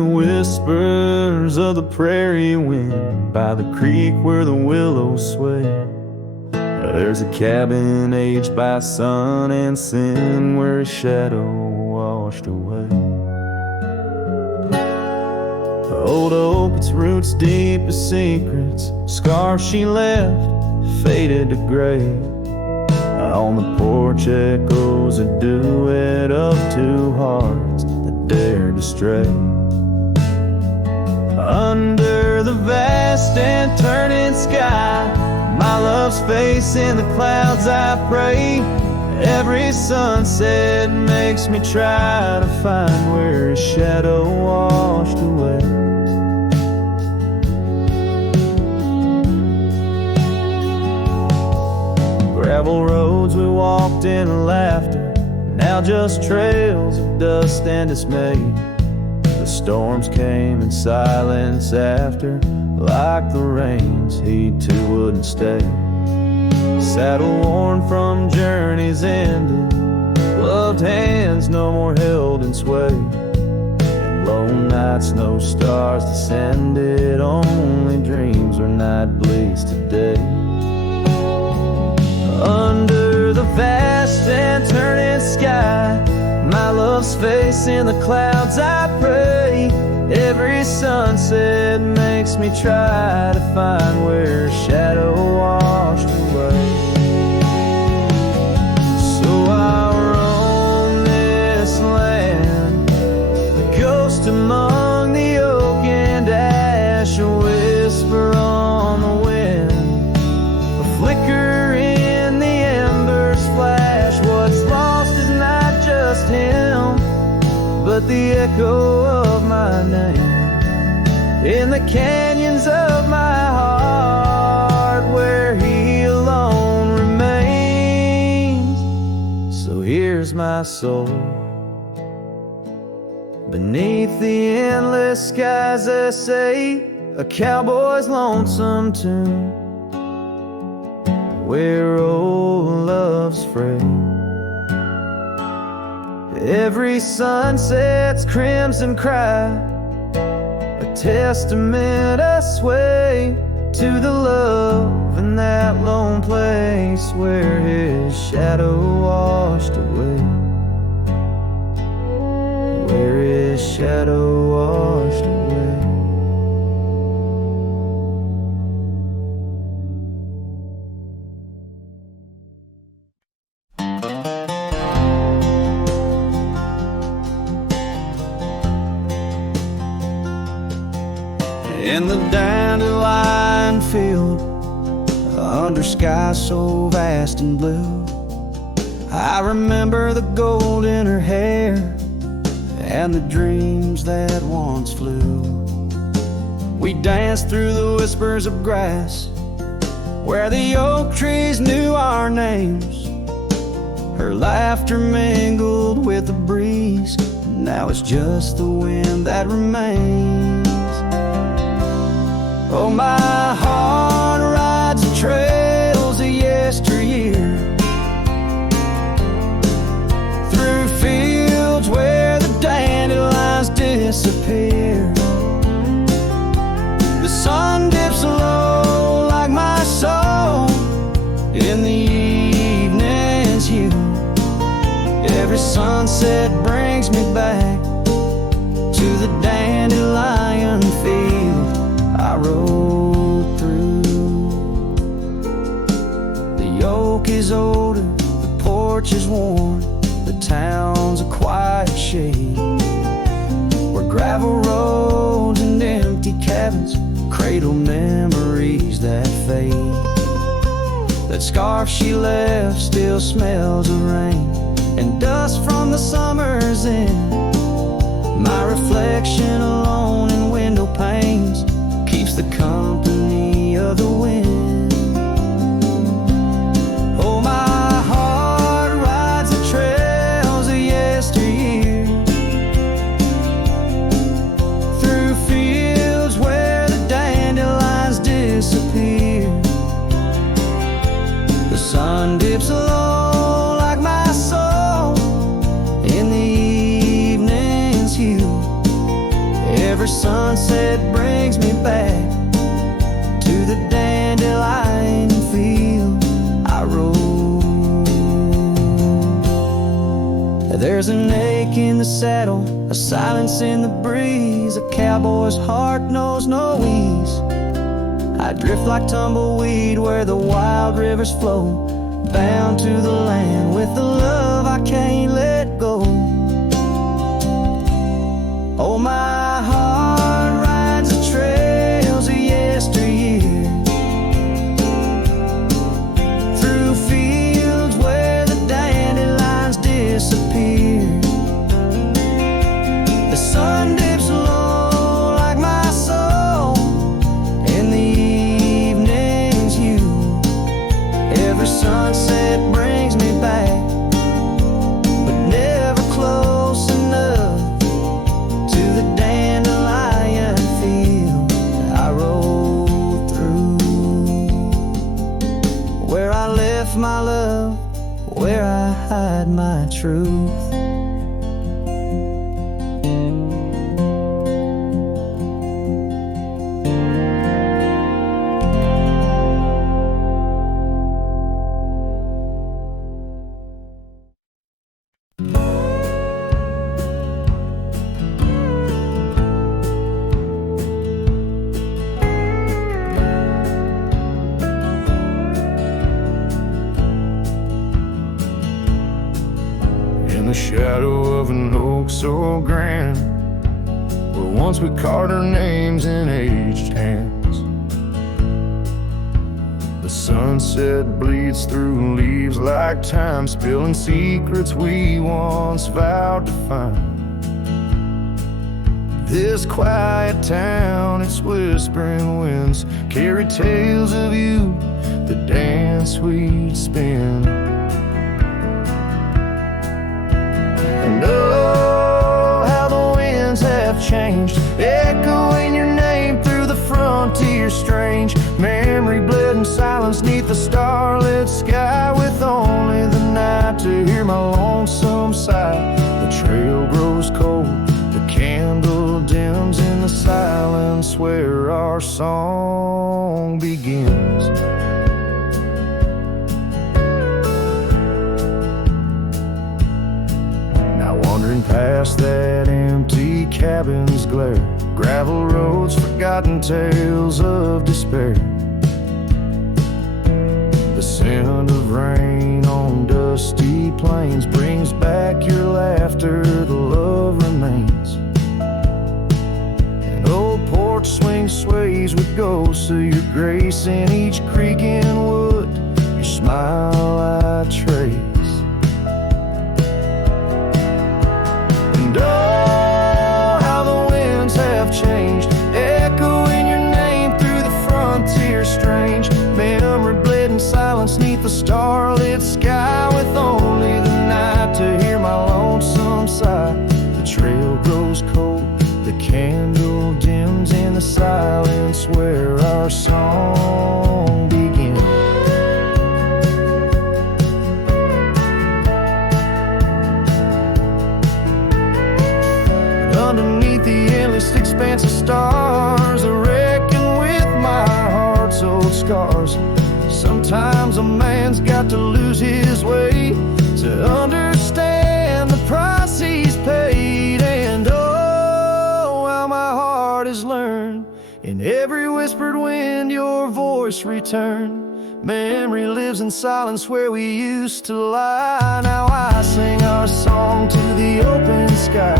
the whispers of the prairie wind, by the creek where the willows sway, there's a cabin aged by sun and sin, where a shadow washed away. The old oak, its roots deep as secrets, scars she left faded to gray. On the porch echoes a duet of two hearts that dared to stray. Under the vast and turning sky, my love's face in the clouds I pray. Every sunset makes me try to find where his shadow washed away. Gravel roads we walked in laughter, now just trails of dust and dismay. The storms came in silence after, like the rains, he too wouldn't stay. Saddle worn from journeys ended, gloved hands no more held in sway. And lone nights, no stars descended, only dreams where night bleeds today. Under the vast and turning sky, my love's face in the clouds I pray. Every sunset makes me try to find where a shadow washed away. So I roam this land, a ghost among the oak and ash, a whisper on the wind, a flicker in the embers flash. What's lost is not just him, but the echo of my name in the canyons of my heart, where he alone remains. So here's my soul beneath the endless skies, they say, a cowboy's lonesome tune, where old love's frayed. Every sunset's crimson cry, a testament I sway to the love in that lone place, where his shadow washed away, where his shadow washed away. In the dandelion field, under sky so vast and blue, I remember the gold in her hair and the dreams that once flew. We danced through the whispers of grass, where the oak trees knew our names. Her laughter mingled with the breeze, now it's just the wind that remains. Oh, my heart rides the trails of yesteryear, through fields where the dandelions disappear. The sun dips low like my soul in the evening's hue. Every sunset brings me back to the dandelion field I rode through. The oak is older, the porch is worn, the town's a quiet shade, where gravel roads and empty cabins cradle memories that fade. That scarf she left still smells of rain and dust from the summer's end. My reflection alone in window panes keeps the company of the wind. Oh, my heart rides the trails of yesteryear, through fields where the dandelions disappear. The sun dips low like my soul in the evening's hue. Every sunset brings me back to the dandelion field I rode. There's an ache in the saddle, a silence in the breeze. A cowboy's heart knows no ease. I drift like tumbleweed where the wild rivers flow, bound to the land with the love I can't let go. Oh, my heart rides the trails of yesteryear, through fields where the dandelions disappear. The sun dips low like my soul in the evening's hue. Every sunset brings me back, but never close enough to the dandelion field I rode through. Where I left my love, where I hide my truth. In the shadow of an oak so grand, where once we carved our names in aged hands, the sunset bleeds through leaves like time, spilling secrets we once vowed to find. This quiet town, its whispering winds carry tales of you, the dance we'd spin. And oh, how the winds have changed, echoing your name through the frontier strange. Memory bled in silence neath the starlit sky, with only the night to hear my lonesome sigh. The trail grows cold, the candle dims in the silence where our song begins. Wandering past that empty cabin's glare, gravel roads, forgotten tales of despair. The scent of rain on dusty plains brings back your laughter, the love remains. An old porch swing sways with ghosts of your grace in each creak in wood, your smile I trace. And oh, how the winds have changed, echoing your name through the frontier strange. Memory bled in silence neath the starlit sky, with only the night to hear my lonesome sigh. The trail grows cold, the candle dims in the silence where our song begins. Underneath the endless expanse of stars, I reckon with my heart's old scars. Sometimes a man's got to lose his way to understand the price he's paid. And oh, how my heart has learned, in every whispered wind your voice returned. Memory lives in silence where we used to lie. Now I sing our song to the open sky.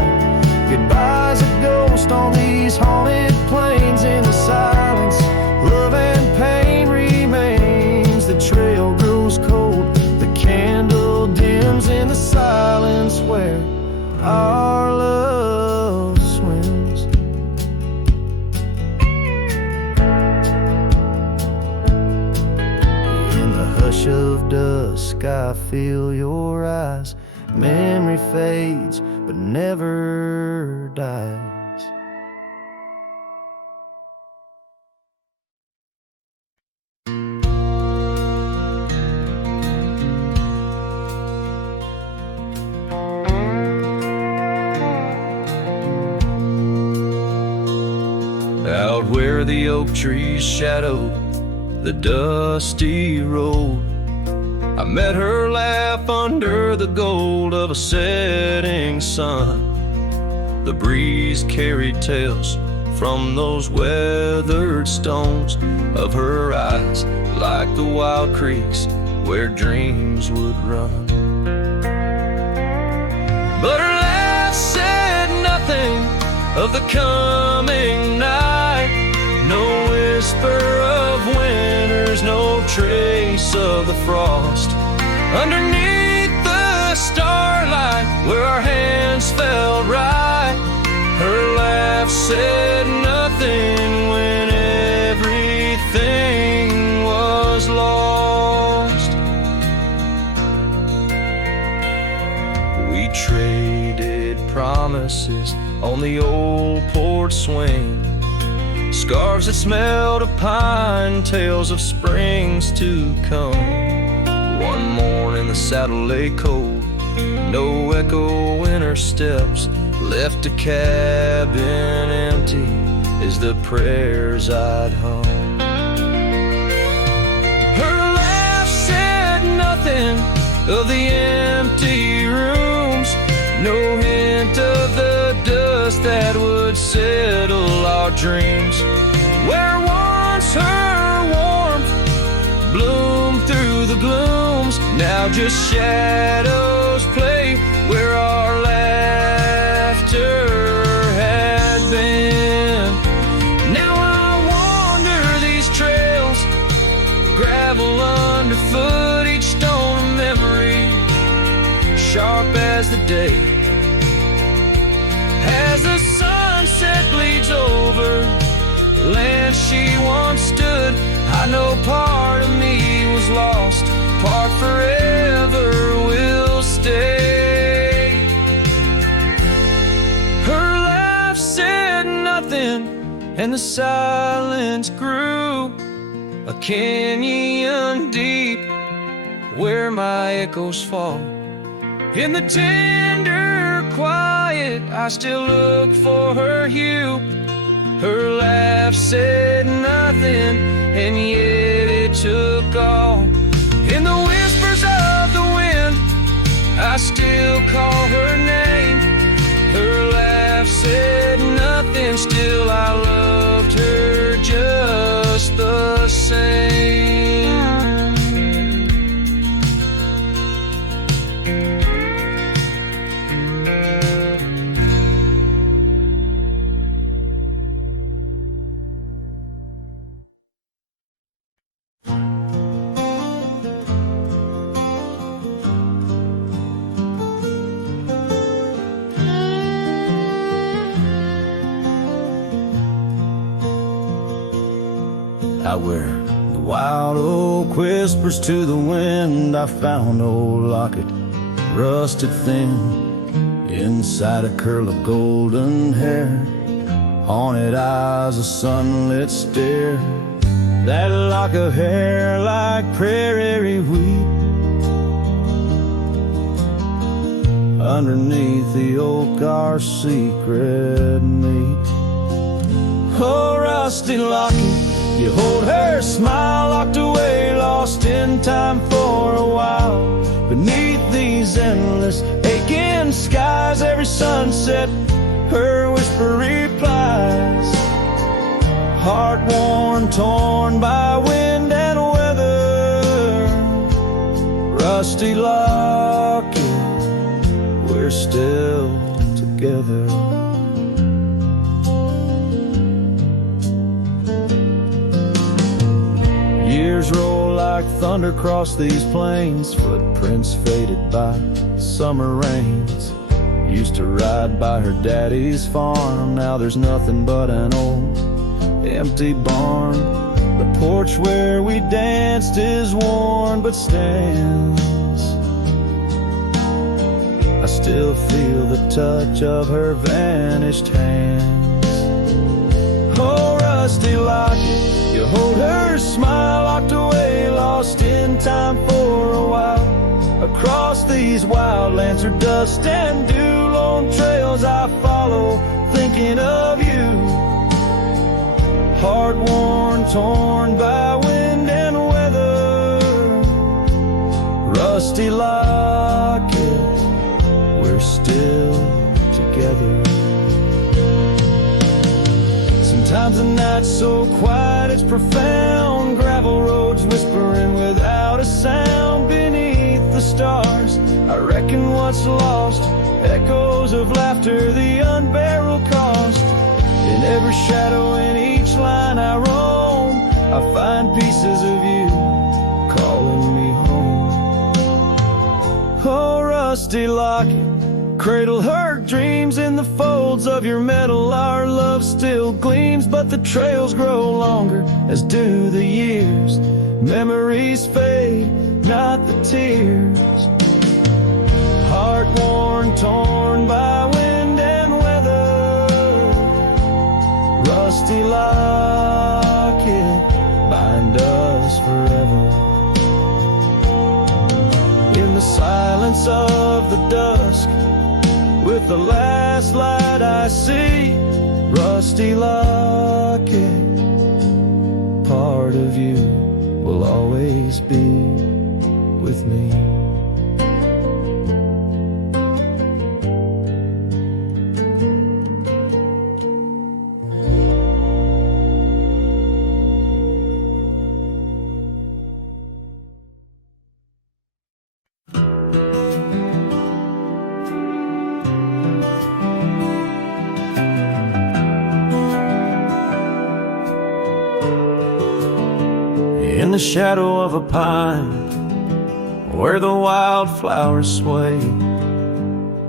Goodbye's a ghost on these haunted plains. In the silence, love and pain remains. The trail grows cold, the candle dims in the silence where our love swims. In the hush of dusk I feel your eyes. Memory fades but never dies. out where the oak trees shadowed the dusty road. I met her laugh under the gold of a setting sun. The breeze carried tales from those weathered stones of her eyes, like the wild creeks where dreams would run. But her laugh said nothing of the coming night. No whisper of winters, no trace of the frost. Underneath the starlight, where our hands felt right, her laugh said nothing when everything was lost. We traded promises on the old porch swing, scarves that smelled of pine, tales of springs to come. One morning the saddle lay cold, no echo in her steps, left a cabin empty as the prayers I'd hung. Her laugh said nothing of the empty rooms, no hint of the dust that would settle our dreams. Where once her warmth bloomed through the glooms, now just shadows play where our laughter had been. Now I wander these trails, gravel underfoot, each stone a memory, sharp as the day. As the sunset bleeds over land she once stood, I know part of me was lost, part forever will stay. Her laugh said nothing, and the silence grew a canyon deep where my echoes fall. In the tender quiet, I still look for her hue. Her laugh said nothing, and yet it took all. In the whispers of the wind, I still call her name. Her laugh said nothing, still I loved her just the same. Out where the wild oak whispers to the wind, I found old locket, rusted thin, inside a curl of golden hair, haunted eyes, a sunlit stare. That lock of hair like prairie wheat, underneath the oak our secret meet. Oh, rusty locket, you hold her smile, locked away, lost in time for a while. Beneath these endless aching skies, every sunset her whisper replies. Heart worn, torn by wind and weather, rusty locket, we're still together. Years roll like thunder across these plains, footprints faded by summer rains. Used to ride by her daddy's farm, now there's nothing but an old empty barn. The porch where we danced is worn but stands. I still feel the touch of her vanished hands. Oh, rusty locket, you hold her smile, locked away, lost in time for a while. Across these wild lands, her dust and dew, lone trails I follow, thinking of you. worn, torn by wind and weather. Rusty locket, we're still together. Sometimes the night's so quiet it's profound. Gravel roads whispering without a sound beneath the stars. I reckon what's lost, echoes of laughter, the unbearable cost. In every shadow, in each line I roam, I find pieces of you calling me home. Oh, rusty locket, cradle hurt dreams in the folds of your metal. Our love still gleams, but the trails grow longer, as do the years. Memories fade, not the tears. Heart worn, torn by wind and weather. Rusty locket, bind us forever. In the silence of the dusk, with the last light I see, rusty locket, part of you will always be with me. In the shadow of a pine, where the wildflowers sway,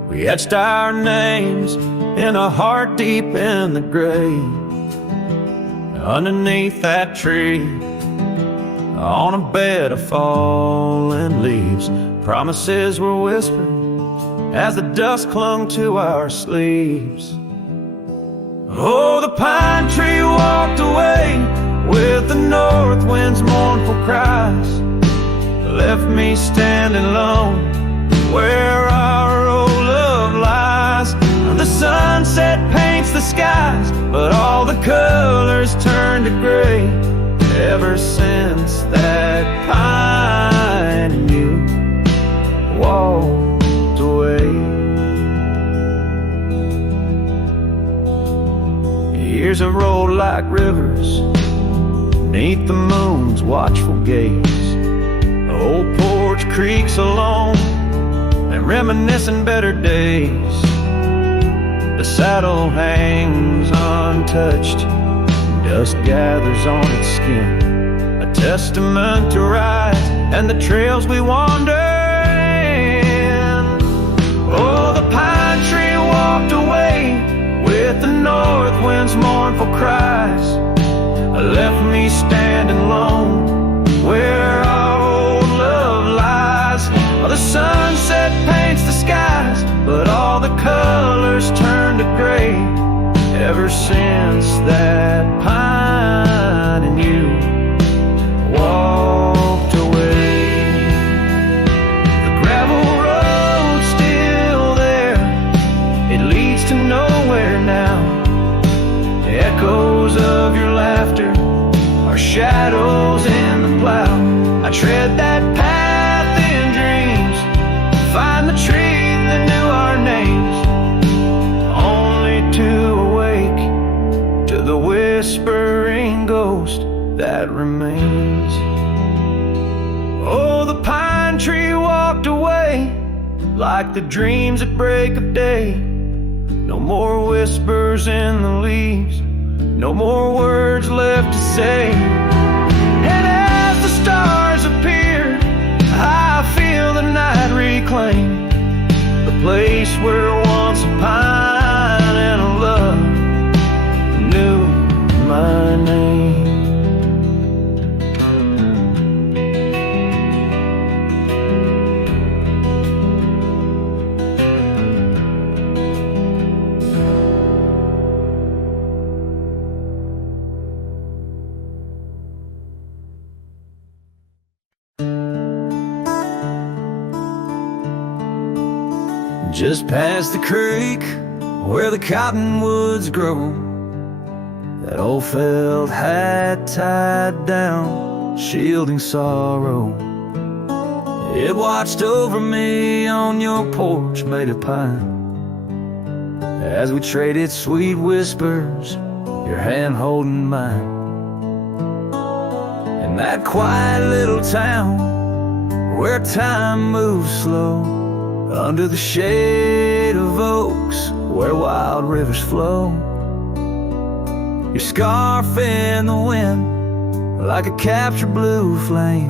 we etched our names in a heart deep in the grave. Underneath that tree, on a bed of fallen leaves, promises were whispered as the dust clung to our sleeves. Oh, the pine tree walked away with the north wind's mournful cries, left me standing alone where our old love lies. The sunset paints the skies, but all the colors turn to gray. Ever since that pine and you walked away, years have rolled like rivers beneath the moon's watchful gaze. The old porch creaks alone and reminiscing better days. The saddle hangs untouched, dust gathers on its skin, a testament to ride and the trails we wander in. Oh, the pine tree walked away with the north wind's mournful cries, left me standing alone where our old love lies. Oh, the sunset paints the skies, but all the colors turn to gray. Ever since that pine and you walked away. The gravel road's still there, it leads to nowhere now. The echoes of your laughter are shadows in the plow. I tread that path in dreams, find the tree that knew our names, only to awake to the whispering ghost that remains. Oh, the pine tree walked away like the dreams at break of day. No more whispers in the leaves, no more words left to say. And as the stars appear, I feel the night reclaim the place where once a pine and a love knew my name. Just past the creek where the cottonwoods grow, that old felt hat tied down, shielding sorrow. It watched over me on your porch made of pine, as we traded sweet whispers, your hand holding mine. In that quiet little town where time moves slow, under the shade of oaks where wild rivers flow, your scarf in the wind like a captured blue flame.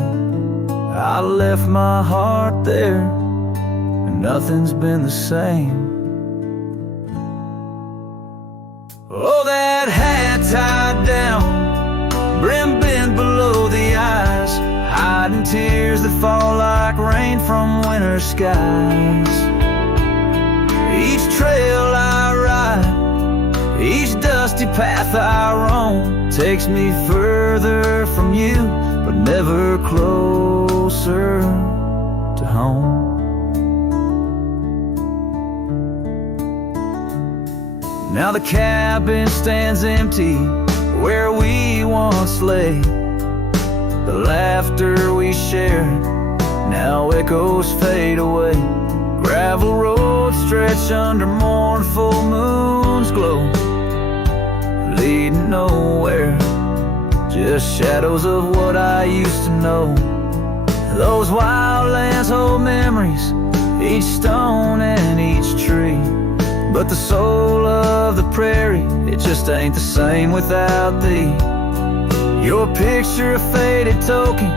I left my heart there, and nothing's been the same. Oh, that hat tied down, brim bent below the eyes, hiding tears that fall like rain from winter skies. Each trail I ride, each dusty path I roam, takes me further from you, but never closer to home. Now the cabin stands empty where we once lay. The laughter we shared now echoes fade away. Gravel roads stretch under mournful moon's glow, leading nowhere, just shadows of what I used to know. Those wild lands hold memories, each stone and each tree, but the soul of the prairie, it just ain't the same without thee. Your picture, a faded token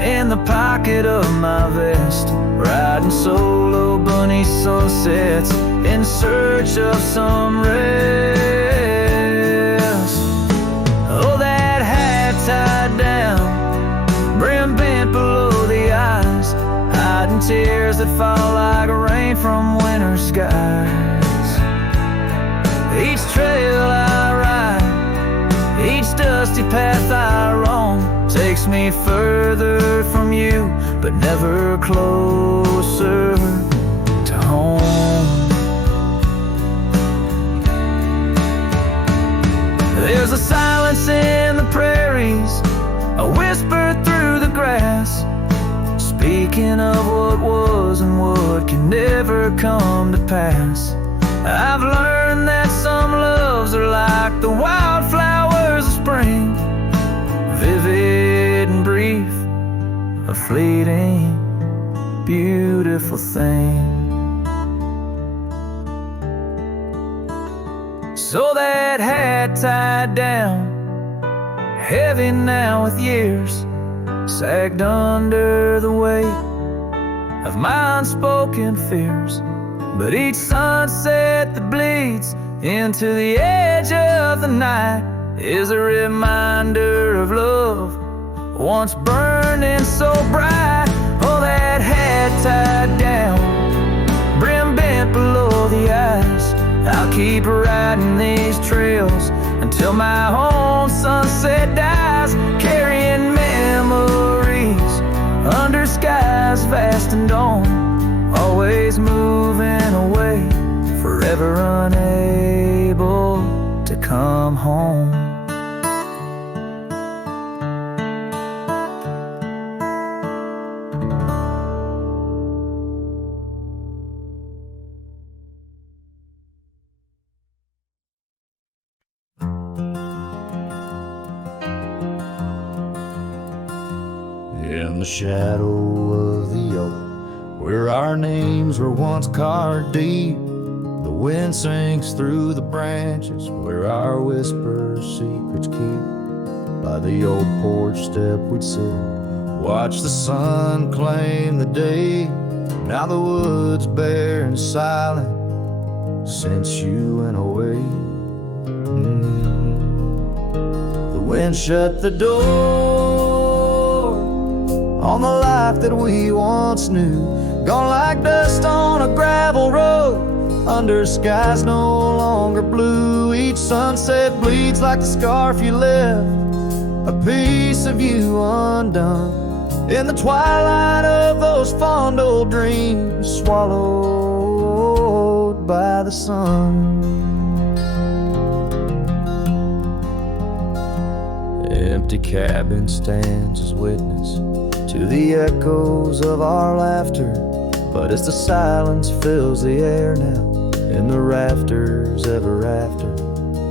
in the pocket of my vest, riding solo bunny sunsets in search of some rest. Oh, that hat tied down, brim bent below the eyes, hiding tears that fall like rain from winter skies. Each trail I ride, each dusty path I roam, takes me further from you, but never closer to home. There's a silence in the prairies, a whisper through the grass, speaking of what was and what can never come to pass. I've learned that some loves are like the wildflowers of spring, vivid and brief, a fleeting, beautiful thing. So that hat tied down, heavy now with years, sagged under the weight of my unspoken fears. But each sunset that bleeds into the edge of the night is a reminder of love once burning so bright. Oh, that hat tied down, brim bent below the eyes, I'll keep riding these trails until my own sunset dies, carrying memories under skies vast and dawn, always moving away, forever unable to come home. In the shadow of the oak, where our names were once carved deep, the wind sinks through the branches, where our whispers secrets keep. By the old porch step we'd sit, watch the sun claim the day. Now the wood's bare and silent since you went away. The wind shut the door on the life that we once knew, gone like dust on a gravel road, under skies no longer blue. Each sunset bleeds like the scarf you left, a piece of you undone, in the twilight of those fond old dreams, swallowed by the sun. empty cabin stands as witness to the echoes of our laughter. But as the silence fills the air now, in the rafters ever after,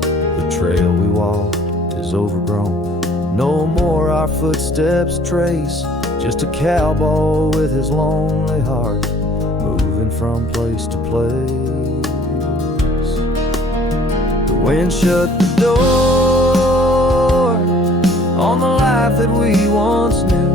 the trail we walked is overgrown. No more our footsteps trace, just a cowboy with his lonely heart, moving from place to place. The wind shut the door on the life that we once knew,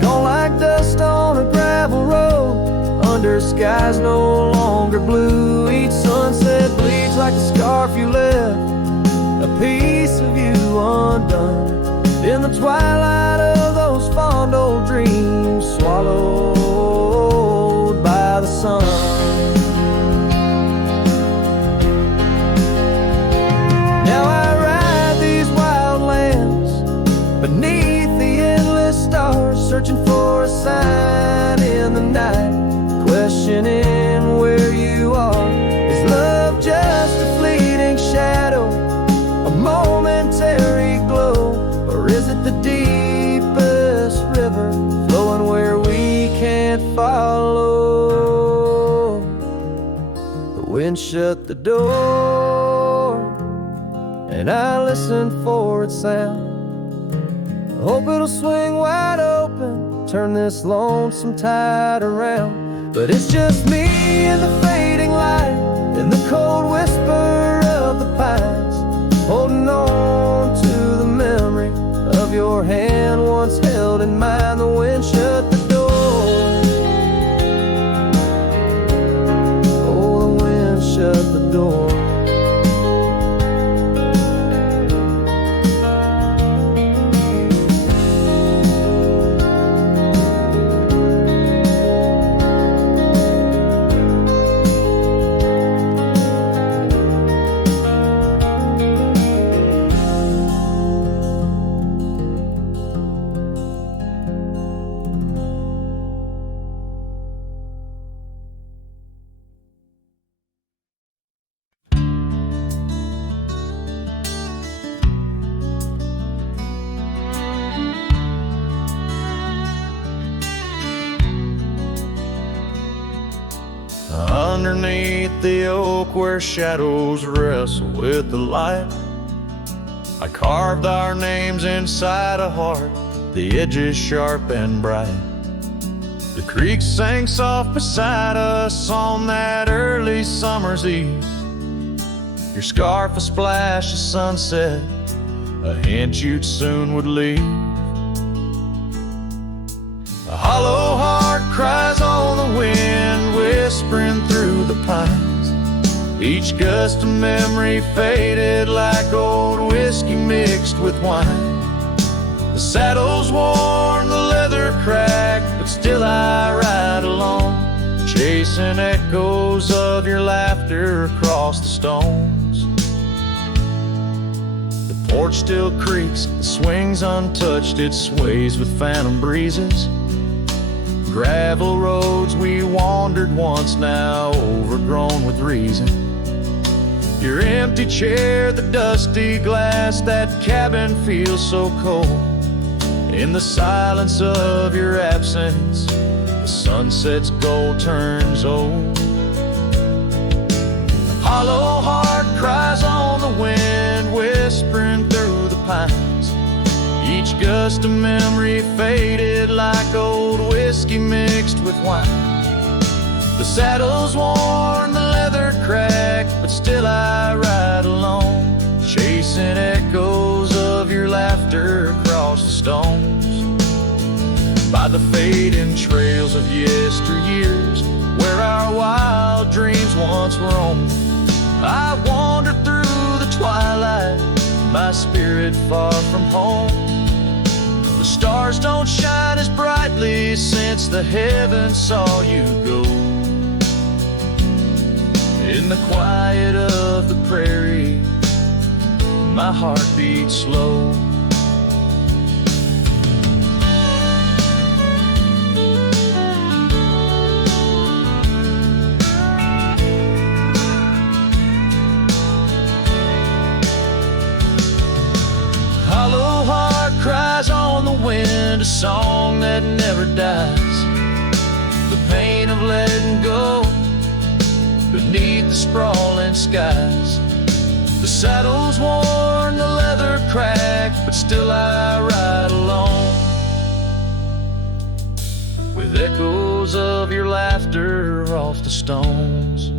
gone like dust on a gravel road, under skies no longer blue. Each sunset bleeds like the scarf you left, a piece of you undone, in the twilight of those fond old dreams, swallowed by the sun. Now I ride these wild lands beneath the endless stars, searching for a sign in the night, questioning where you are. Is love just a fleeting shadow, a momentary glow, or is it the deepest river flowing where we can't follow? The wind shut the door and I listen for its sound. I hope it'll swing wide open, turn this lonesome tide around. But it's just me and the fading light, and the cold whisper of the pines, holding on to the memory of your hand once held in mine. The wind shut the door. Oh, the wind shut the door. Underneath the oak where shadows wrestle with the light, I carved our names inside a heart, the edges sharp and bright. The creek sang soft beside us on that early summer's eve, your scarf a splash of sunset, a hint you'd soon would leave. A hollow heart cries on the wind, whispering through the pines. Each gust of memory faded like old whiskey mixed with wine. The saddle's worn, the leather cracked, but still I ride along, chasing echoes of your laughter across the stones. The porch still creaks, the swing's untouched, it sways with phantom breezes. Gravel roads we wandered once, now overgrown with reason. Your empty chair, the dusty glass, that cabin feels so cold. In the silence of your absence, the sunset's gold turns old. A hollow heart cries on the wind, whispering through the pines. Each gust of memory faded like old whiskey mixed with wine. The saddle's worn, the leather cracked, but still I ride alone, chasing echoes of your laughter across the stones. By the fading trails of yesteryears, where our wild dreams once roamed, I wander through the twilight, my spirit far from home. The stars don't shine as brightly since the heavens saw you go. In the quiet of the prairie, my heart beats slow. Hollow heart cries send a song that never dies. The pain of letting go beneath the sprawling skies. The saddle's worn, the leather cracked, but still I ride alone, with echoes of your laughter off the stones.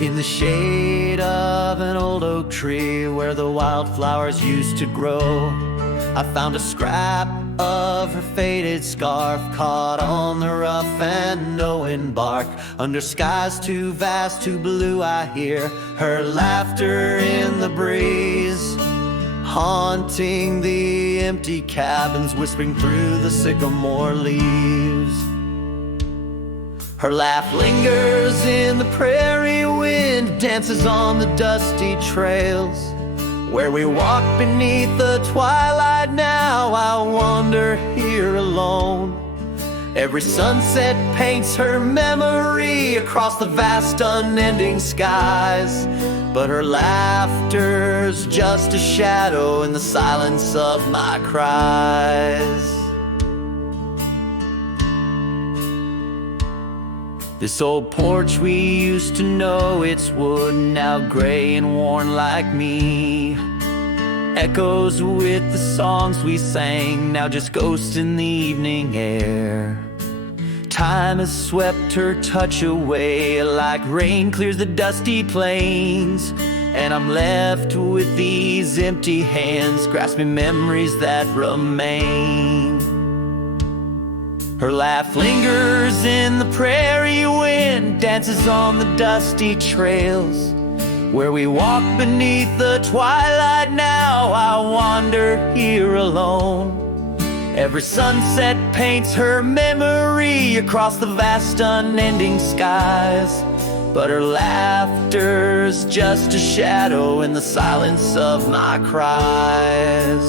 In the shade of an old oak tree where the wildflowers used to grow, I found a scrap of her faded scarf caught on the rough and knowing bark. Under skies too vast, too blue, I hear her laughter in the breeze, haunting the empty cabins, whispering through the sycamore leaves. Her laugh lingers in the prairie wind, dances on the dusty trails where we walk beneath the twilight. Now I wander here alone. Every sunset paints her memory across the vast unending skies, but her laughter's just a shadow in the silence of my cries. This old porch we used to know, it's wood, now gray and worn like me, echoes with the songs we sang, now just ghosts in the evening air. Time has swept her touch away like rain clears the dusty plains, and I'm left with these empty hands grasping memories that remain. Her laugh lingers in the prairie wind, dances on the dusty trails where we walk beneath the twilight. Now I wander here alone. Every sunset paints her memory across the vast unending skies, but her laughter's just a shadow in the silence of my cries.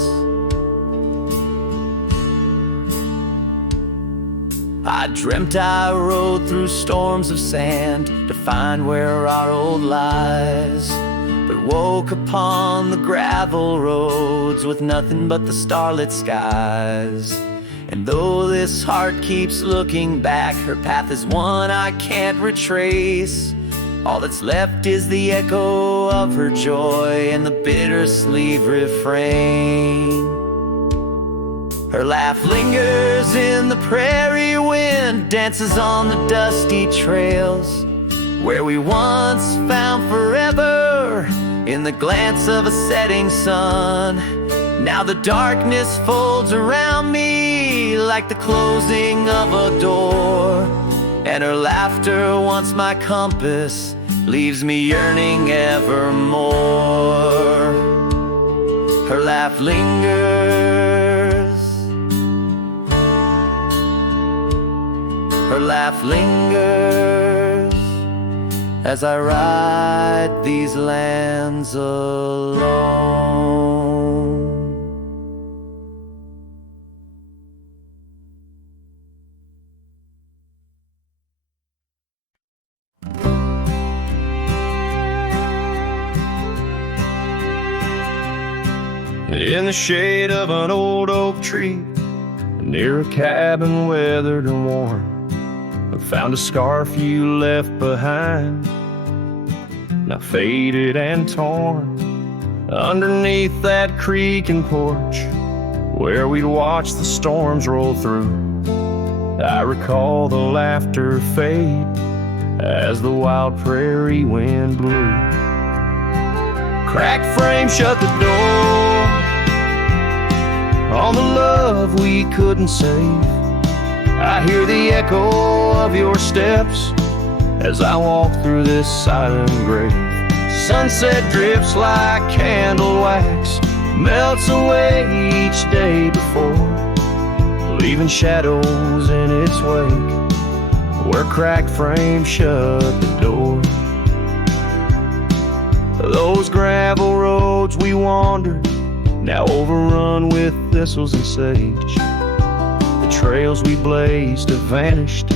I dreamt I rode through storms of sand to find where our old lies, but woke upon the gravel roads with nothing but the starlit skies. And though this heart keeps looking back, her path is one I can't retrace. All that's left is the echo of her joy and the bitter sleeve refrain. Her laugh lingers in the prairie wind, dances on the dusty trails where we once found forever in the glance of a setting sun. Now the darkness folds around me like the closing of a door, and her laughter, once my compass, leaves me yearning evermore. Her laugh lingers, her laugh lingers as I ride these lands alone. In the shade of an old oak tree, near a cabin weathered and worn, I found a scarf you left behind, now faded and torn. Underneath that creaking porch, where we'd watch the storms roll through, I recall the laughter fade as the wild prairie wind blew. Cracked frame shut the door on the love we couldn't save. I hear the echo of your steps as I walk through this silent grave. Sunset drips like candle wax, melts away each day before, leaving shadows in its wake. where cracked frames shut the door. Those gravel roads we wandered, now overrun with thistles and sage. The trails we blazed have vanished,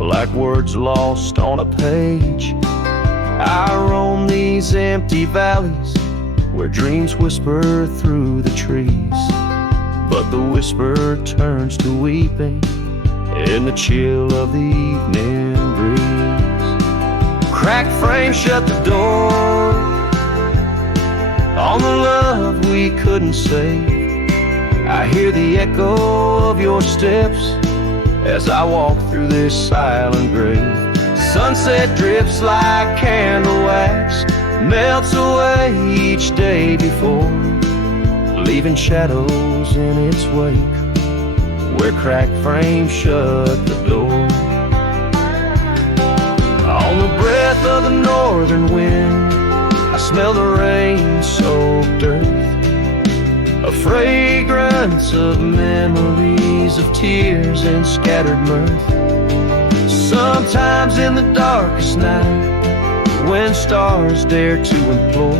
like words lost on a page. I roam these empty valleys, where dreams whisper through the trees, but the whisper turns to weeping in the chill of the evening breeze. Cracked frames shut the door on the love we couldn't save. I hear the echo of your steps as I walk through this silent grave. Sunset drifts like candle wax, melts away each day before, leaving shadows in its wake, where cracked frames shut the door. On the breath of the northern wind, I smell the rain-soaked earth, a fragrance of memories of tears and scattered mirth. Sometimes in the darkest night, when stars dare to implore,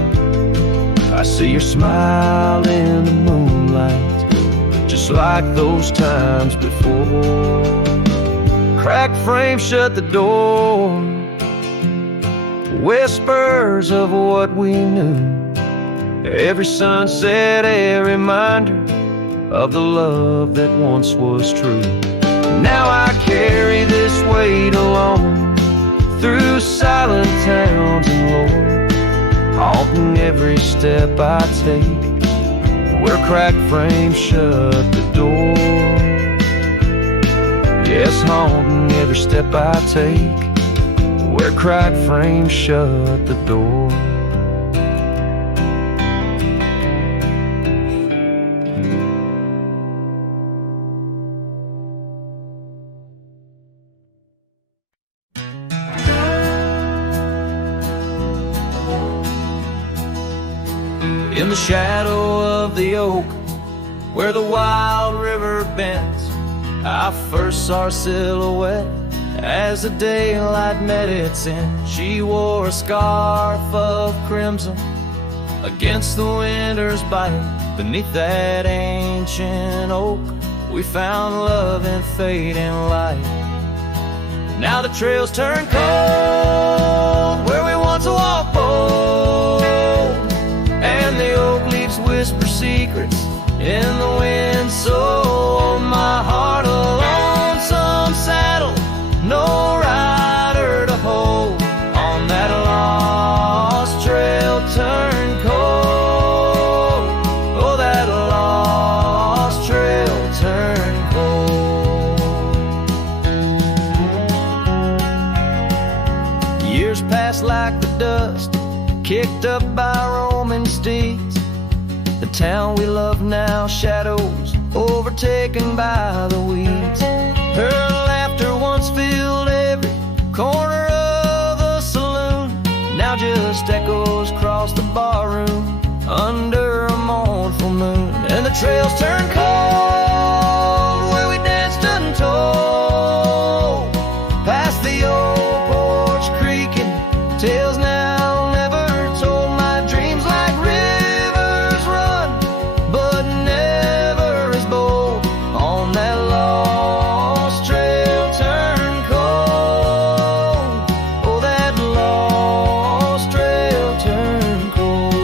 I see your smile in the moonlight, just like those times before. Cracked frames shut the door, whispers of what we knew. Every sunset, a reminder of the love that once was true. Now I carry this weight alone through silent towns and lore, haunting every step I take, where cracked frames shut the door. Yes, haunting every step I take, where cracked frames shut the door. In the shadow of the oak, where the wild river bends, I first saw her silhouette as the daylight met its end. She wore a scarf of crimson against the winter's bite. Beneath that ancient oak, we found love in fading light. Now the trails turn cold where we once walked bold, and the oak leaves whisper secrets in the wind. So my heart, a lonesome saddle, no rider to hold, on that lost trail turn cold. Oh, that lost trail turn cold. Years pass like the dust kicked up by roaming steeds. The town we love now, shadows overtaken by the weeds. Her laughter once filled every corner of the saloon, now just echoes across the barroom under a mournful moon. And the trails turn cold where we danced untold, past the old porch creaking, tales now never told. My dreams like rivers run, but never as bold, on that lost trail turn cold. Oh, that lost trail turn cold.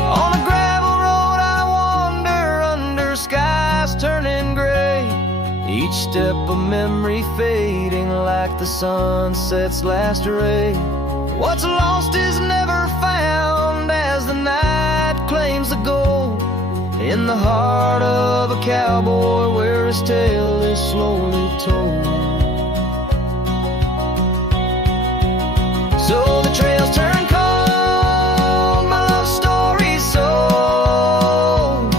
On a gravel road I wander under skies turning gray, each step a memory fading like the sunset's last ray. What's lost is never found as the night claims the gold, in the heart of a cowboy where his tale is slowly told. So the trails turn cold, my love story's sold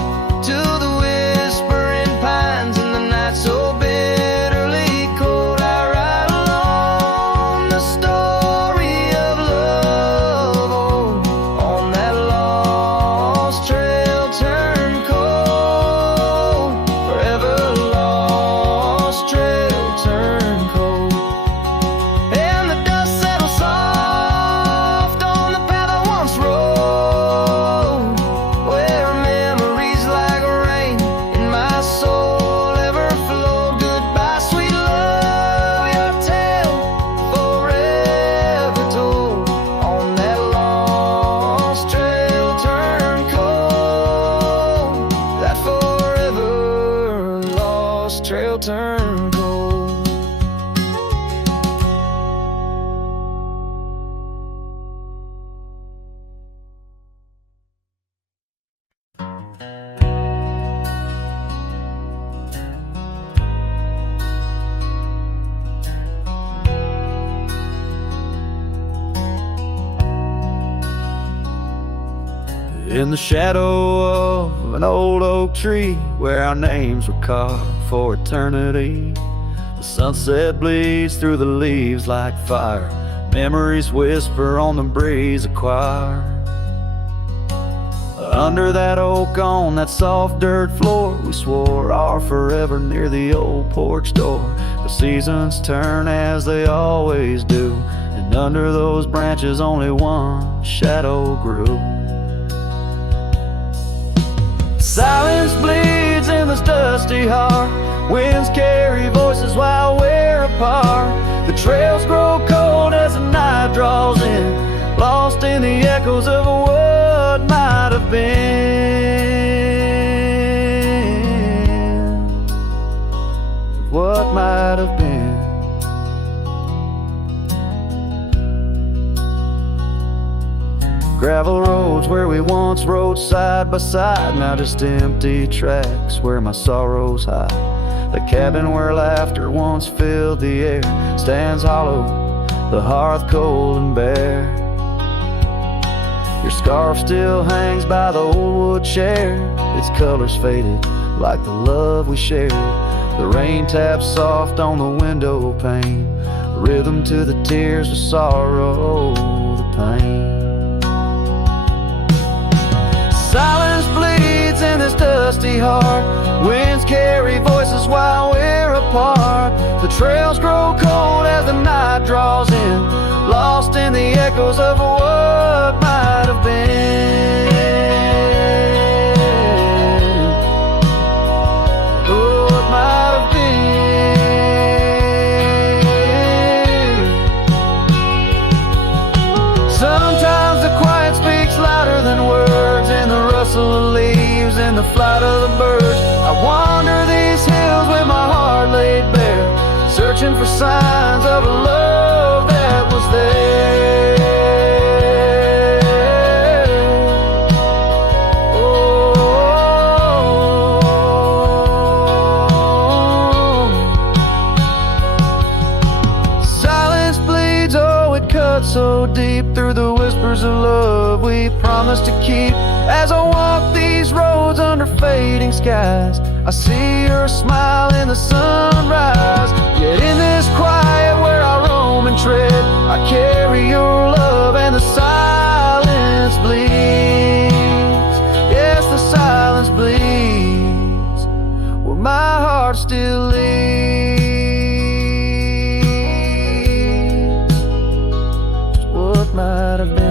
to the whispering pines in the night so bitterly cold. I ride along the story of love, oh, on that lost trail turn cold, forever lost trail turn turn cold. In the shadow of an old oak tree, where our names were carved for eternity, the sunset bleeds through the leaves like fire. Memories whisper on the breeze a choir. Under that oak on that soft dirt floor, we swore our forever near the old porch door. The seasons turn as they always do, and under those branches only one shadow grew. Silence bleeds in this dusty heart. Winds carry voices while we're apart. The trails grow cold as the night draws in, lost in the echoes of what might have been. What might have been. Gravel roads where we once rode side by side, now just empty tracks where my sorrows hide. The cabin where laughter once filled the air stands hollow, the hearth cold and bare. Your scarf still hangs by the old wood chair, its colors faded like the love we shared. The rain taps soft on the window pane, rhythm to the tears of sorrow, the pain. Silence bleeds in this dusty heart. Winds carry voices while we're apart. The trails grow cold as the night draws in, lost in the echoes of what might have been. What might have been. Sometimes the quiet speaks louder than words, in the rustle of leaves and the flight of the birds. I wander these hills with my heart laid bare, searching for signs of a love that was there. Oh, silence bleeds, oh, it cuts so deep through the whispers of love we promised to keep. As I walk these roads under fading skies, I see your smile in the sunrise. Yet in this quiet where I roam and tread, I carry your love and the silence bleeds. Yes, the silence bleeds where my heart still leads. Just what might have been.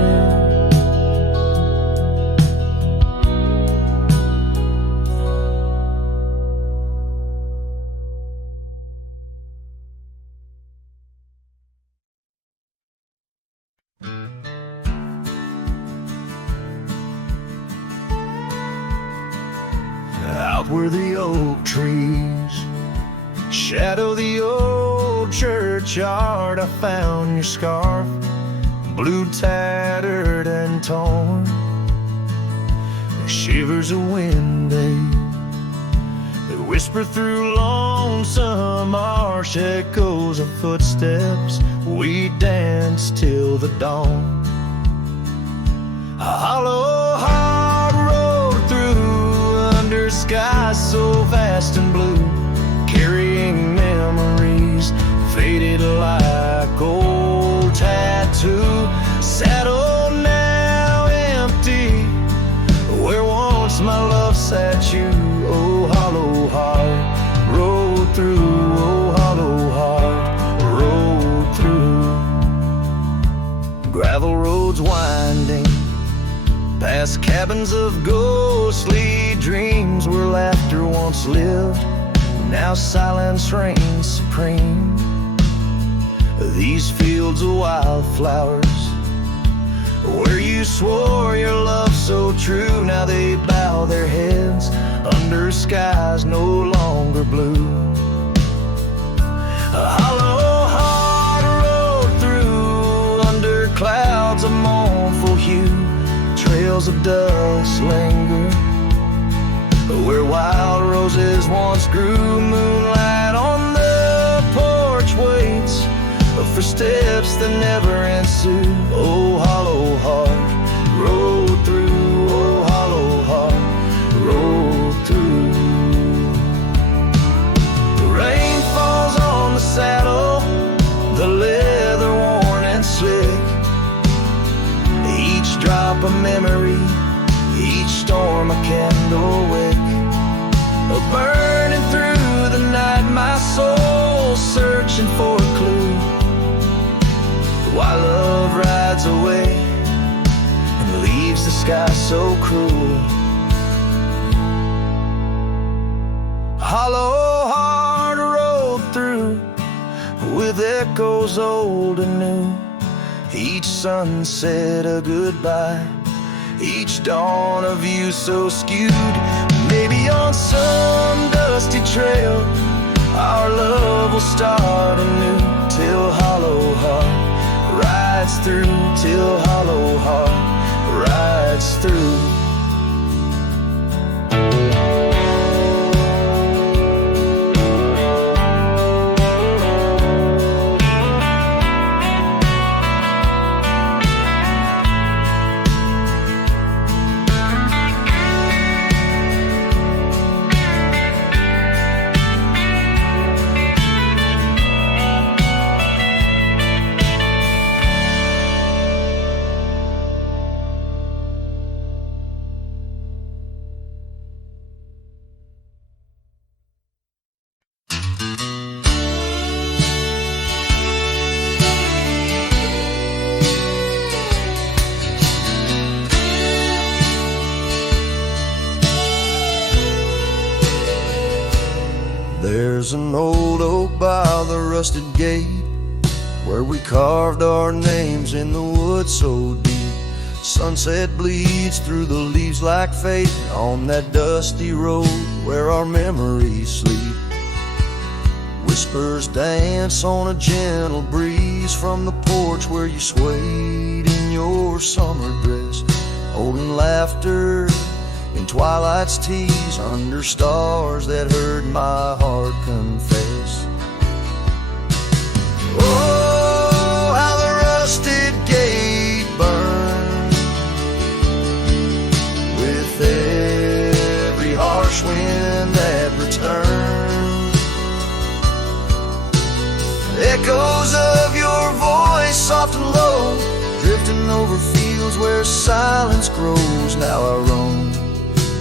Out where the oak trees shadow the old churchyard, I found your scarf, blue, tattered and torn. Shivers of wind, they whisper through lonesome marsh, echoes of footsteps. We danced till the dawn. A hollow heart road through under skies so vast and blue, carrying memories faded like old tattoo. Saddle now empty, where once my love sat you. Oh, hollow heart rode through, oh, hollow heart rode through. Gravel roads winding past cabins of ghostly dreams, where laughter once lived, now silence reigns supreme. These fields of wildflowers, where you swore your love so true, now they bow their heads under skies no longer blue. trails of dust linger, where wild roses once grew. Moonlight on the porch waits for steps that never ensue. Oh, hollow heart, roll through. Oh, hollow heart, roll through. The rain falls on the saddle, the leather worn and slick. Each drop a memory, each storm a candle wick. Burning through the night, my soul searching for a clue, while love rides away and leaves the sky so cruel. Hollow heart rolled through with echoes old and new. Each sunset a goodbye, each dawn a view so skewed. Maybe on some dusty trail our love will start anew, till hollow heart rides through, till hollow heart rides through. There's an old oak by the rusted gate, where we carved our names in the wood so deep. Sunset bleeds through the leaves like fate on that dusty road where our memories sleep. Whispers dance on a gentle breeze from the porch where you swayed in your summer dress, holding laughter in twilight's tease under stars that heard my heart confess. Oh, how the rusted gate burns with every harsh wind that returns. Echoes of your voice, soft and low, drifting over fields where silence grows. Now I roam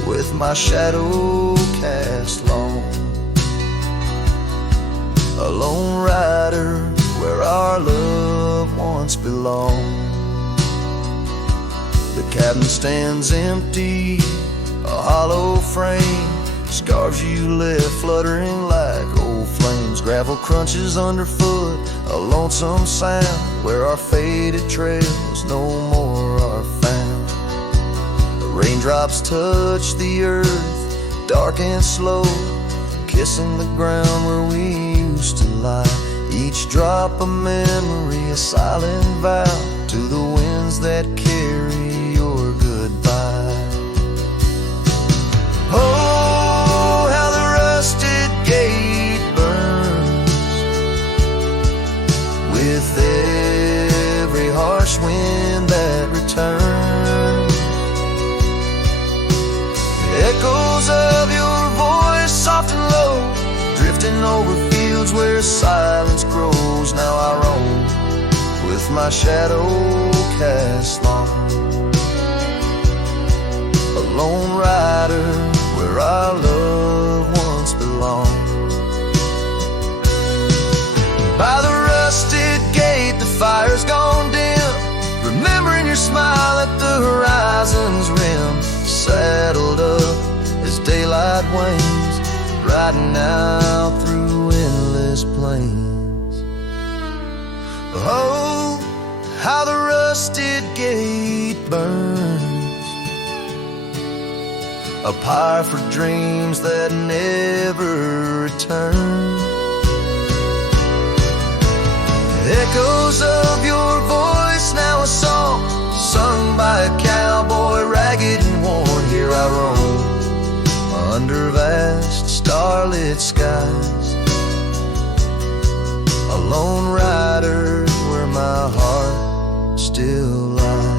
with my shadow cast long, a lone rider where our love once belonged. The cabin stands empty, a hollow frame, scarves you left fluttering like old flames. Gravel crunches underfoot, a lonesome sound where our faded trails no more are found. Raindrops touch the earth, dark and slow, kissing the ground where we used to lie. Each drop a memory, a silent vow to the winds that carry your goodbye. Oh, how the rusted gate burns with every harsh wind that returns. Echoes of your voice, soft and low, drifting over fields where silence grows. Now I roam with my shadow cast long, a lone rider where our love once belonged. By the rusted gate, the fire's gone dim, remembering your smile at the horizon's rim. Saddled up as daylight wanes, riding out through endless plains. Oh, how the rusted gate burns, a pyre for dreams that never return. Echoes of your voice, now a song sung by a cowboy, ragged starlit skies, a lone rider where my heart still lies.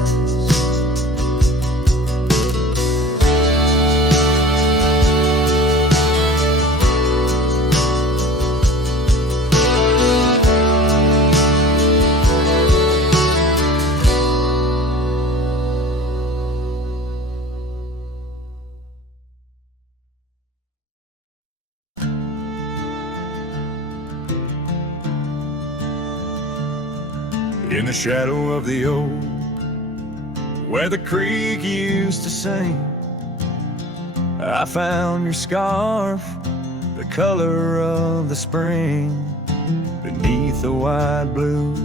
In the shadow of the oak, where the creek used to sing, I found your scarf, the color of the spring, beneath the wide blue,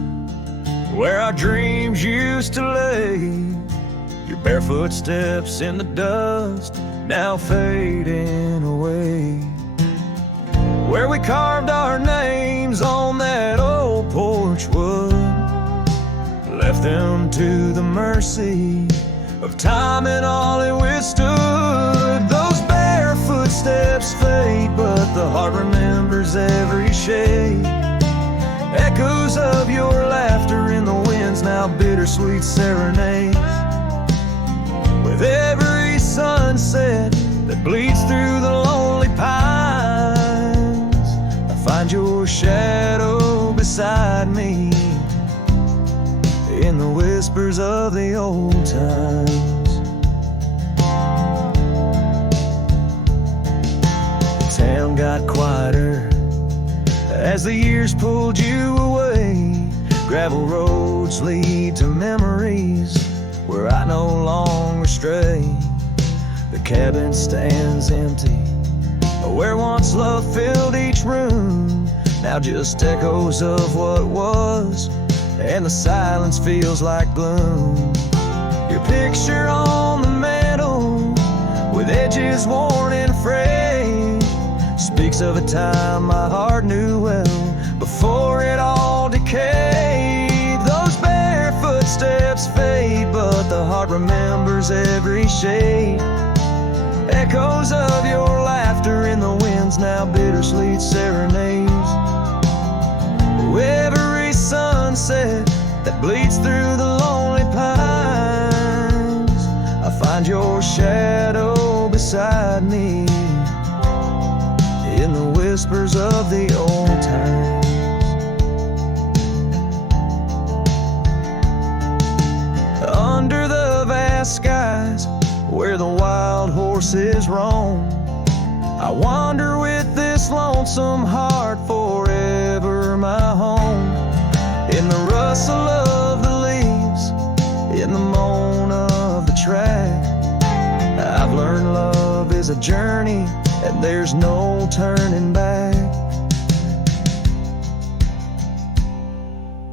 where our dreams used to lay. Your barefoot steps in the dust, now fading away, where we carved our names on that old porch wood, left them to the mercy of time and all it withstood. Those barefoot steps fade, but the heart remembers every shade. Echoes of your laughter in the winds, now bittersweet serenades. With every sunset that bleeds through the lonely pines, I find your shadow beside me in the whispers of the old times. The town got quieter as the years pulled you away. Gravel roads lead to memories where I no longer stray. The cabin stands empty where once love filled each room, now just echoes of what was, and the silence feels like gloom. Your picture on the mantle, with edges worn and frayed, speaks of a time my heart knew well, before it all decayed. Those barefoot steps fade, but the heart remembers every shade. Echoes of your laughter in the winds, now bittersweet serenades. Every sunset that bleeds through the lonely pines, I find your shadow beside me in the whispers of the old times. Under the vast skies where the wild horses roam, I wander with this lonesome heart, forever my home. In the rustle of the leaves, in the moan of the track, I've learned love is a journey and there's no turning back.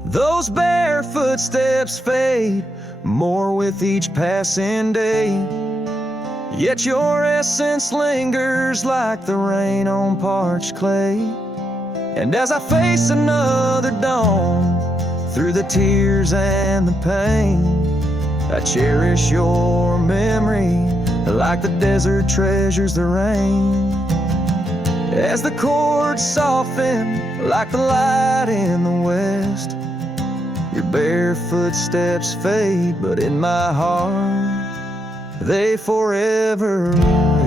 Those barefoot steps fade more with each passing day, yet your essence lingers like the rain on parched clay. And as I face another dawn, through the tears and the pain, I cherish your memory like the desert treasures the rain. As the chords soften like the light in the west, your barefoot steps fade, but in my heart they forever rest.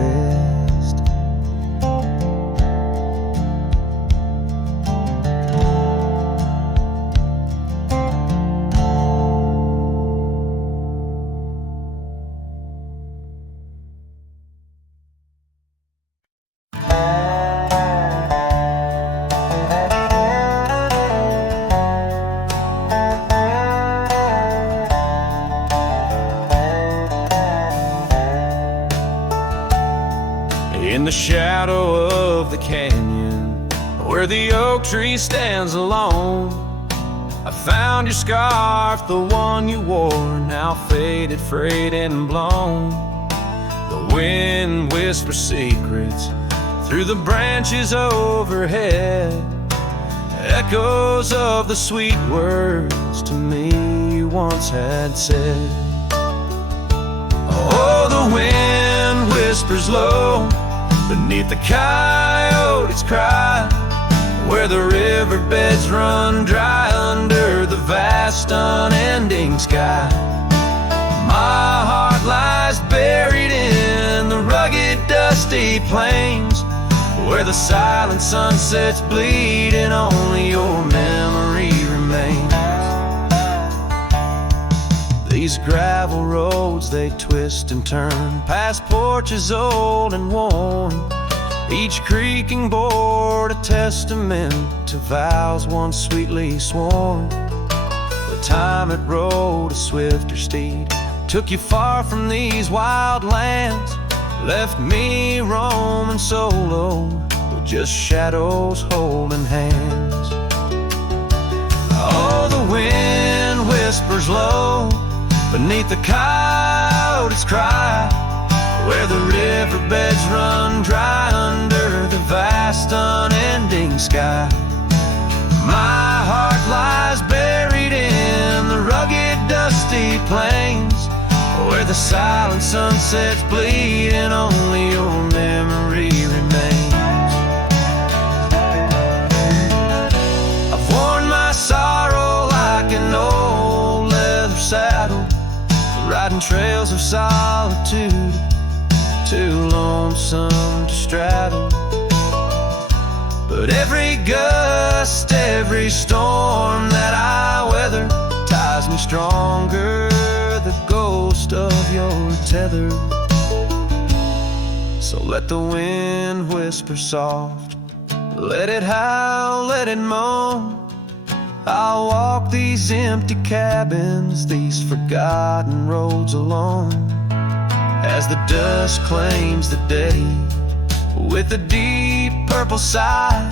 In the shadow of the canyon, where the oak tree stands alone, I found your scarf, the one you wore, now faded, frayed and blown. The wind whispers secrets through the branches overhead, echoes of the sweet words to me you once had said. Oh, the wind whispers low beneath the coyote its cry, where the riverbeds run dry under the vast unending sky. My heart lies buried in the rugged dusty plains, where the silent sunsets bleed and only your memory remains. These gravel roads, they twist and turn past porches old and worn, each creaking board a testament to vows once sweetly sworn. The time it rode a swifter steed took you far from these wild lands, left me roaming solo with just shadows holding hands. Oh, the wind whispers low beneath the coyote's cry, where the riverbeds run dry under the vast unending sky. My heart lies buried in the rugged dusty plains, where the silent sunsets bleed and only your memory remains. I've worn my sorrow like an old leather saddle, riding trails of solitude, too lonesome to straddle. But every gust, every storm that I weather ties me stronger, the ghost of your tether. So let the wind whisper soft, let it howl, let it moan. I'll walk these empty cabins, these forgotten roads alone, as the dust claims the day with a deep purple sigh.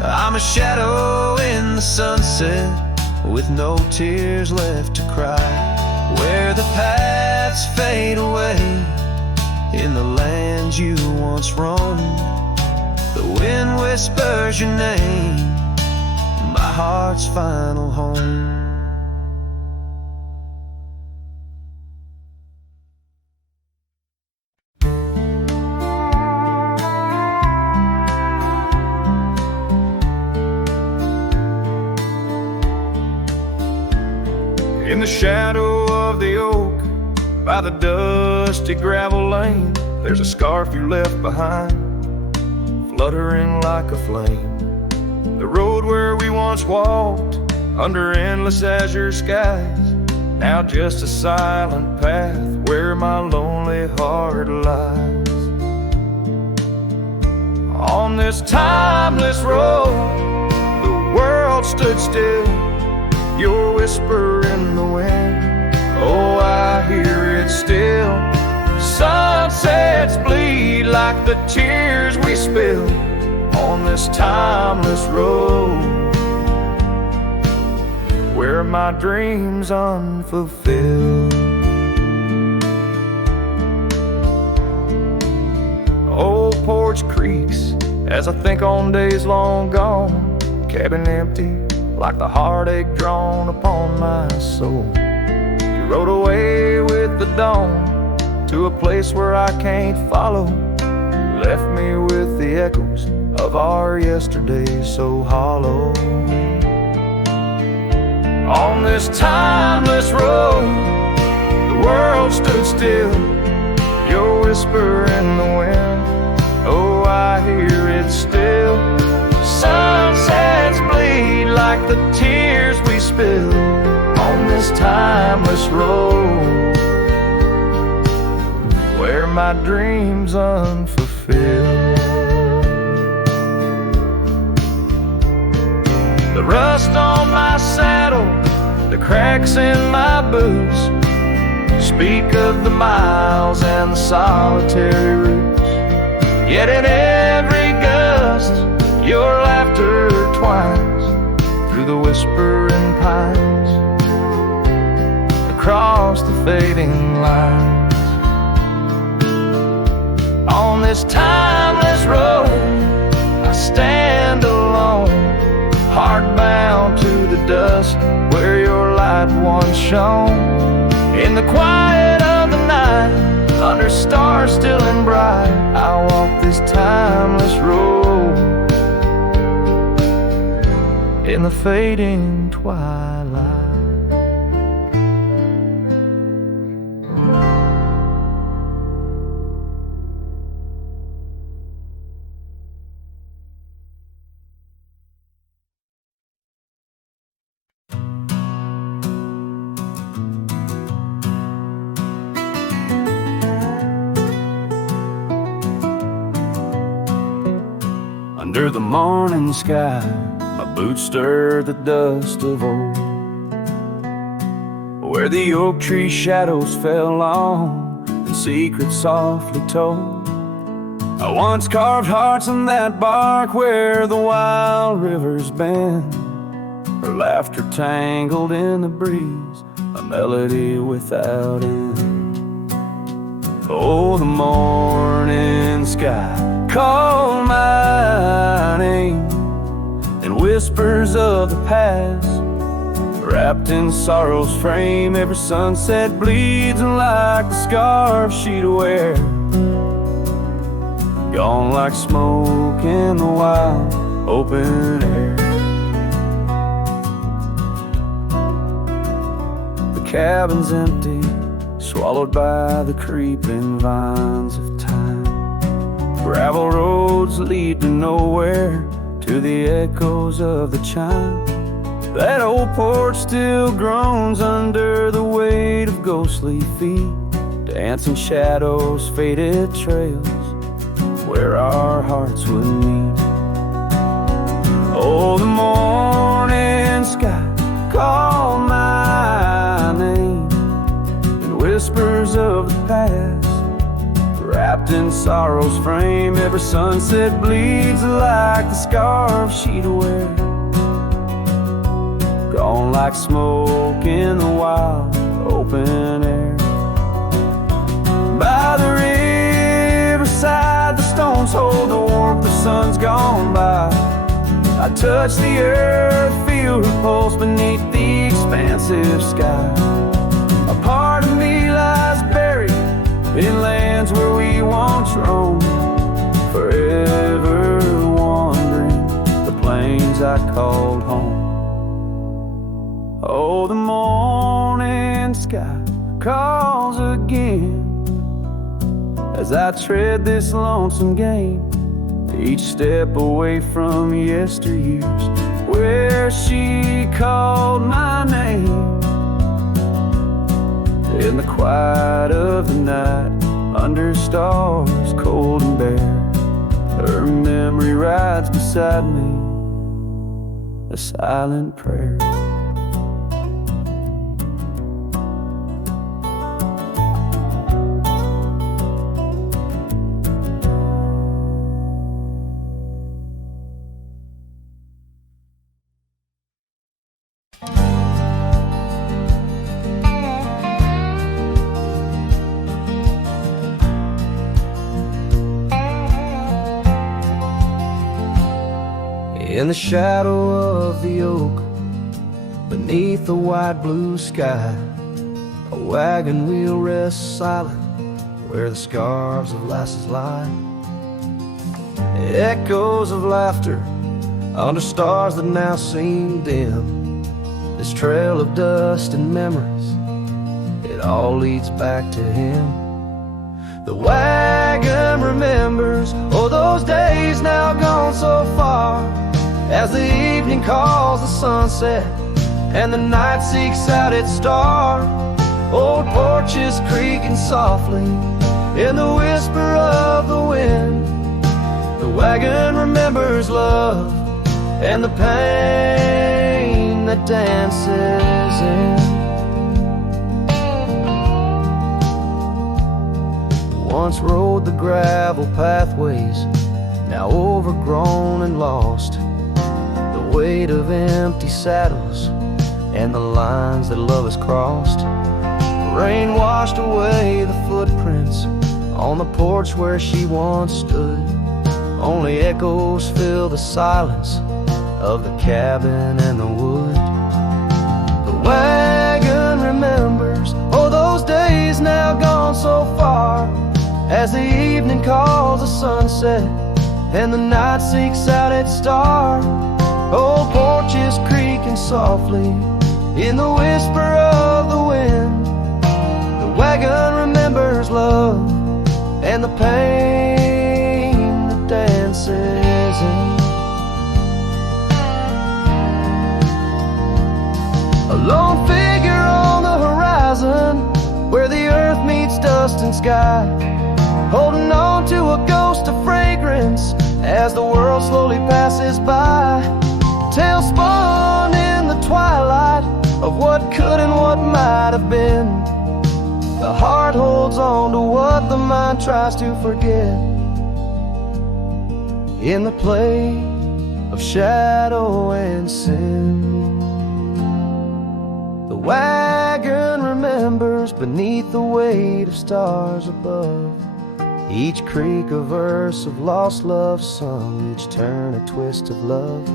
I'm a shadow in the sunset with no tears left to cry, where the paths fade away in the lands you once roamed. The wind whispers your name, my heart's final home. In the shadow of the oak, by the dusty gravel lane, there's a scarf you left behind, fluttering like a flame. The road where we once walked, under endless azure skies, now just a silent path where my lonely heart lies. On this timeless road, the world stood still, your whisper in the wind, oh, I hear it still. Sunsets bleed like the tears we spill on this timeless road, where my dreams unfulfilled. Old porch creaks as I think on days long gone, cabin empty like the heartache drawn upon my soul. You rode away with the dawn to a place where I can't follow, left me with the echoes of our yesterday so hollow. On this timeless road, the world stood still, your whisper in the wind, oh, I hear it still. Sunsets bleed like the tears we spill on this timeless road, where my dreams unfulfilled. The rust on my saddle, the cracks in my boots, speak of the miles and the solitary routes. Yet in every gust, your laughter twines through the whispering pines, across the fading lines. On this timeless road, I stand alone, heart bound to the dust where your light once shone. In the quiet of the night, under stars still and bright, I walk this timeless road, in the fading twilight. Under the morning sky, my boots stir the dust of old, where the oak tree shadows fell long and secrets softly told. I once carved hearts in that bark where the wild rivers bend, her laughter tangled in the breeze, a melody without end. Oh, the morning sky call my name in whispers of the past, wrapped in sorrow's frame. Every sunset bleeds like the scarf she'd wear, gone like smoke in the wild open air. The cabin's empty, swallowed by the creeping vines of time. Gravel roads lead to nowhere, to the echoes of the chime. That old porch still groans under the weight of ghostly feet, dancing shadows, faded trails where our hearts would meet. Oh, the morning sky call my name in whispers of the past, wrapped in sorrow's frame. Every sunset bleeds like the scarf she'd wear, gone like smoke in the wild open air. By the riverside, the stones hold the warmth, the sun's gone by. I touch the earth, feel her pulse beneath the expansive sky. A part of me lies buried in lands where we once roamed, forever wandering the plains I called home. Oh, the morning sky calls again as I tread this lonesome game, each step away from yesteryears where she called my name. In the quiet of the night, under stars cold and bare, her memory rides beside me, a silent prayer. In the shadow of the oak, beneath the wide blue sky, a wagon wheel rests silent where the scarves of lasses lie. Echoes of laughter under stars that now seem dim, this trail of dust and memories, it all leads back to him. The wagon remembers, oh, those days now gone so far, as the evening calls the sunset and the night seeks out its star. Old porches creaking softly in the whisper of the wind. The wagon remembers love and the pain that dances in. Once rode the gravel pathways, now overgrown and lost, the weight of empty saddles and the lines that love has crossed. Rain washed away the footprints on the porch where she once stood. Only echoes fill the silence of the cabin and the wood. The wagon remembers, oh, those days now gone so far, as the evening calls the sunset and the night seeks out its star. Old porches softly in the whisper of the wind. The wagon remembers love and the pain that dances in. A lone figure on the horizon, where the earth meets dust and sky, holding on to a ghost of fragrance as the world slowly passes by. Tales spun in the twilight of what could and what might have been. The heart holds on to what the mind tries to forget. In the play of shadow and sin, the wagon remembers beneath the weight of stars above. Each creak a verse of lost love sung, each turn a twist of love.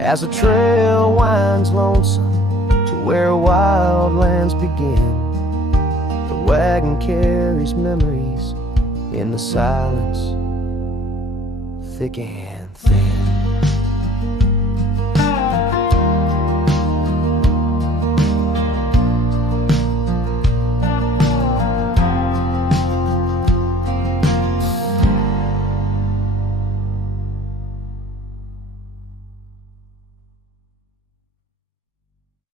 As the trail winds lonesome to where wild lands begin, the wagon carries memories in the silence, thick and thin.